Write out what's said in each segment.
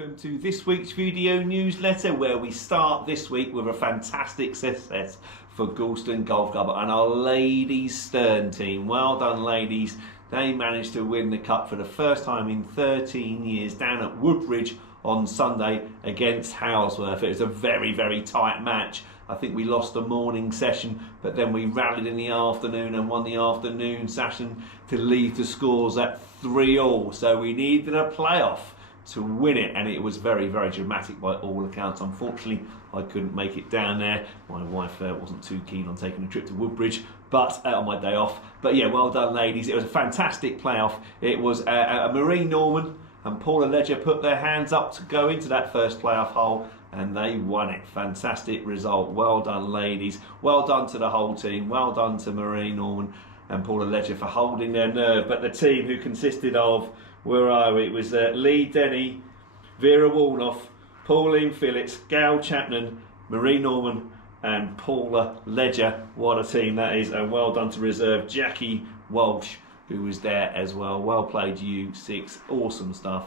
welcome to this week's video newsletter, where we start this week with a fantastic success for Galston Golf Club and our ladies Stern team. Well done, ladies. They managed to win the cup for the first time in 13 years down at Woodbridge on Sunday against Halesworth. It was a very, very tight match. I think we lost the morning session, but then we rallied in the afternoon and won the afternoon session to leave the scores at 3-all. So we needed a playoff to win it, and it was very, very dramatic by all accounts. Unfortunately, I couldn't make it down there. My wife wasn't too keen on taking a trip to Woodbridge, but on my day off. But yeah, well done, ladies. It was a fantastic playoff. It was Marie Norman and Paula Ledger put their hands up to go into that first playoff hole, and they won it. Fantastic result. Well done, ladies. Well done to the whole team. Well done to Marie Norman and Paula Ledger for holding their nerve. But the team, who consisted of, where are we? It was Lee Denny, Vera Wolnoff, Pauline Phillips, Gail Chapman, Marie Norman and Paula Ledger. What a team that is. And well done to reserve Jackie Walsh, who was there as well. Well played, you six. Awesome stuff.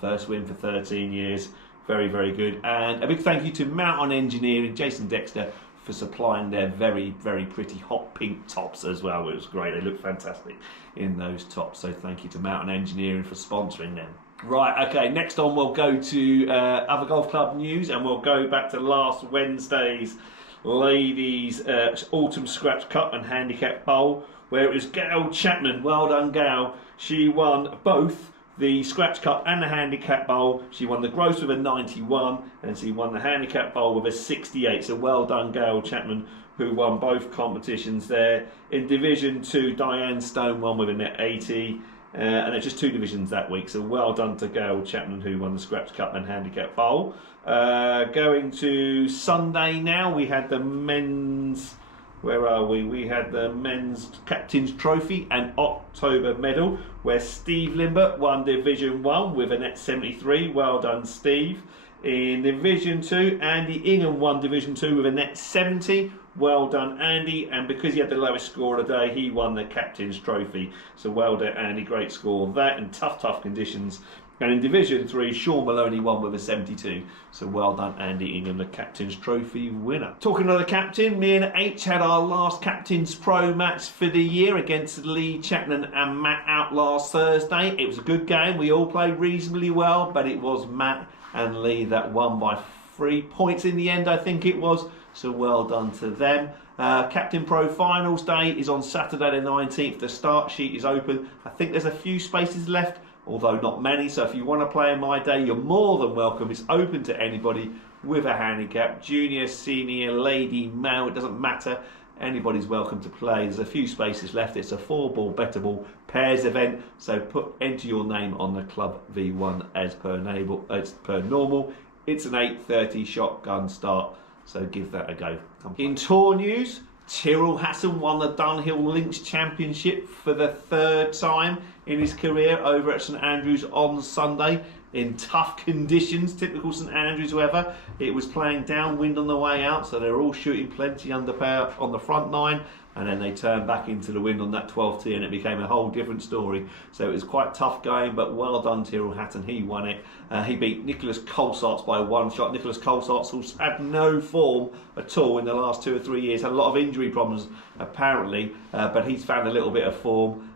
First win for 13 years. Very, very good. And a big thank you to Mountain Engineering, Jason Dexter, for supplying their very, very pretty hot pink tops as well. It was great. They look fantastic in those tops. So thank you to Mountain Engineering for sponsoring them. Right, okay, next on we'll go to other golf club news, and we'll go back to last Wednesday's ladies Autumn Scratch Cup and Handicap Bowl, where it was Gail Chapman. Well done, Gail. She won both the Scratch Cup and the Handicap Bowl. She won the gross with a 91 and she won the Handicap Bowl with a 68. So well done, Gail Chapman, who won both competitions there. In Division 2, Diane Stone won with a net 80. And it's just two divisions that week. So well done to Gail Chapman, who won the Scratch Cup and Handicap Bowl. Going to Sunday now, we had the men's... Where are we? We had the men's captain's trophy and October medal, where Steve Limbert won Division 1 with a net 73. Well done, Steve. In Division 2, Andy Ingham won Division 2 with a net 70. Well done, Andy. And because he had the lowest score of the day, he won the captain's trophy. So well done, Andy. Great score. That and tough conditions. And in Division 3, Sean Maloney won with a 72. So well done, Andy Ingham, the Captain's Trophy winner. Talking of the captain, me and H had our last Captain's Pro match for the year against Lee Chapman and Matt out last Thursday. It was a good game. We all played reasonably well, but it was Matt and Lee that won by 3 points in the end, I think it was. So well done to them. Captain Pro Finals Day is on Saturday the 19th. The start sheet is open. I think there's a few spaces left, although not many. So if you want to play in my day, you're more than welcome. It's open to anybody with a handicap, junior, senior, lady, male, it doesn't matter. Anybody's welcome to play. There's a few spaces left. It's a 4-ball, better ball pairs event. So enter your name on the Club V1 as per normal. It's an 8:30 shotgun start, so give that a go. In tour news, Tyrrell Hatton won the Dunhill Links Championship for the 3rd time in his career over at St Andrews on Sunday in tough conditions, typical St Andrews weather. It was playing downwind on the way out, so they were all shooting plenty under par on the front 9, and then they turned back into the wind on that 12th tee and it became a whole different story. So it was quite tough going, but well done Tyrrell Hatton, he won it. He beat Nicholas Colsarts by 1 shot. Nicholas Colsarts, who's had no form at all in the last 2 or 3 years, had a lot of injury problems apparently, but he's found a little bit of form.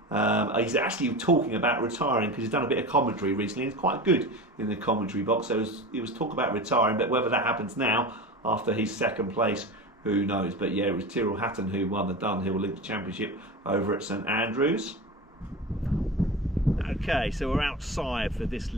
He's actually talking about retiring because he's done a bit of commentary recently. He's quite good in the commentary box, so he was talking about retiring, but whether that happens now after his 2nd place, who knows. But yeah, it was Tyrrell Hatton who won the Dunhill Links Championship over at St Andrews. Okay, so we're outside for this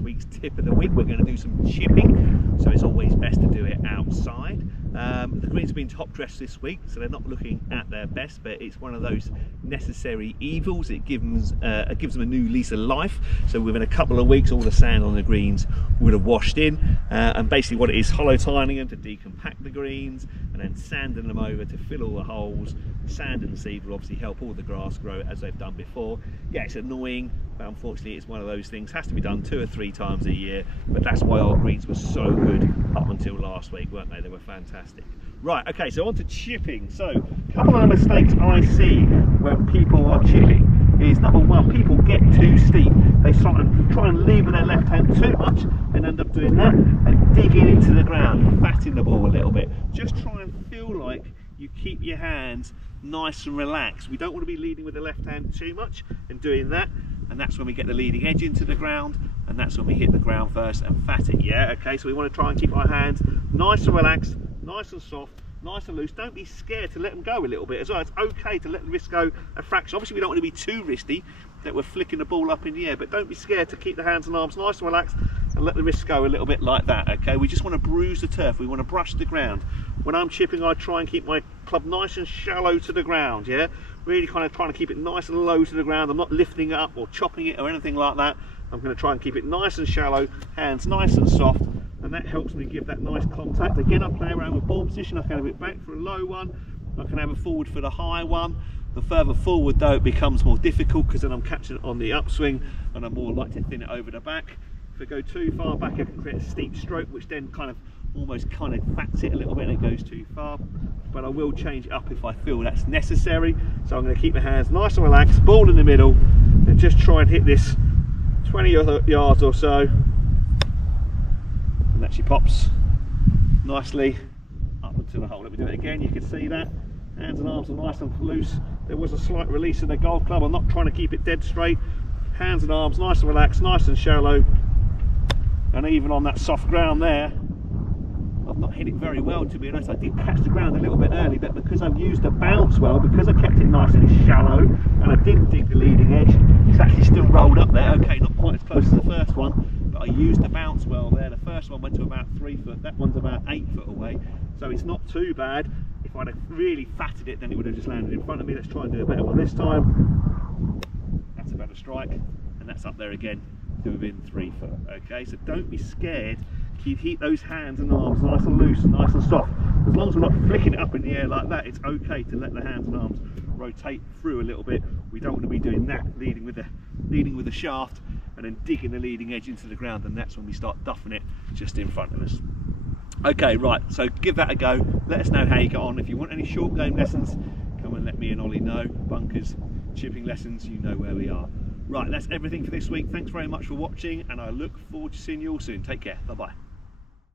week's tip of the week. We're going to do some chipping, so it's always best to do it outside. The greens have been top dressed this week, so they're not looking at their best, but it's one of those necessary evils. It gives them a new lease of life. So within a couple of weeks, all the sand on the greens would have washed in, and basically what it is, hollow tiling them to decompact the greens, and then sanding them over to fill all the holes. Sand and seed will obviously help all the grass grow as they've done before. Yeah, it's annoying, but unfortunately it's one of those things. Has to be done 2 or 3 times a year, but that's why our greens were so good up until last week, weren't they? They were fantastic. Right, okay, so on to chipping. So a couple of mistakes I see when people are chipping is, number one, people get too steep. They try and lever their left hand too much and end up doing that, and digging into the ground, fatting the ball a little bit. Just try and feel like you keep your hands nice and relaxed. We don't want to be leading with the left hand too much and doing that, and that's when we get the leading edge into the ground, and that's when we hit the ground first and fat it. Yeah, okay, so we want to try and keep our hands nice and relaxed, nice and soft, nice and loose. Don't be scared to let them go a little bit as well. It's okay to let the wrist go a fraction. Obviously we don't want to be too wristy that we're flicking the ball up in the air, but don't be scared to keep the hands and arms nice and relaxed and let the wrists go a little bit like that. Okay, we just want to bruise the turf, we want to brush the ground. When I'm chipping, I try and keep my club nice and shallow to the ground. Yeah, really kind of trying to keep it nice and low to the ground. I'm not lifting it up or chopping it or anything like that. I'm going to try and keep it nice and shallow, hands nice and soft, and that helps me give that nice contact. Again, I play around with ball position. I can have it back for a low one, I can have it forward for the high one. The further forward though, it becomes more difficult because then I'm catching it on the upswing and I'm more likely to thin it over the back. If I go too far back, I can create a steep stroke, which then almost fats it a little bit and it goes too far. But I will change it up if I feel that's necessary. So I'm going to keep my hands nice and relaxed, ball in the middle, and just try and hit this 20 yards or so. And that she pops nicely up into the hole. Let me do it again. You can see that. Hands and arms are nice and loose. There was a slight release in the golf club. I'm not trying to keep it dead straight. Hands and arms nice and relaxed, nice and shallow. And even on that soft ground there, I've not hit it very well, to be honest. I did catch the ground a little bit early, but because I've used the bounce well, because I kept it nice and shallow, and I didn't dig the leading edge, it's actually still rolled up there. Okay, not quite as close as the first one, but I used the bounce well there. The first one went to about 3 foot, that one's about 8 foot away, so it's not too bad. If I'd have really fatted it, then it would have just landed in front of me. Let's try and do a better one this time. That's a better strike, and that's up there again to within 3 foot. Okay, so don't be scared. Keep those hands and arms nice and loose, nice and soft. As long as we're not flicking it up in the air like that, it's okay to let the hands and arms rotate through a little bit. We don't want to be doing that, leading with the shaft and then digging the leading edge into the ground, and that's when we start duffing it just in front of us. Okay, right, so give that a go. Let us know how you get on. If you want any short game lessons, come and let me and Ollie know. Bunkers, chipping lessons, you know where we are. Right, that's everything for this week. Thanks very much for watching, and I look forward to seeing you all soon. Take care. Bye-bye.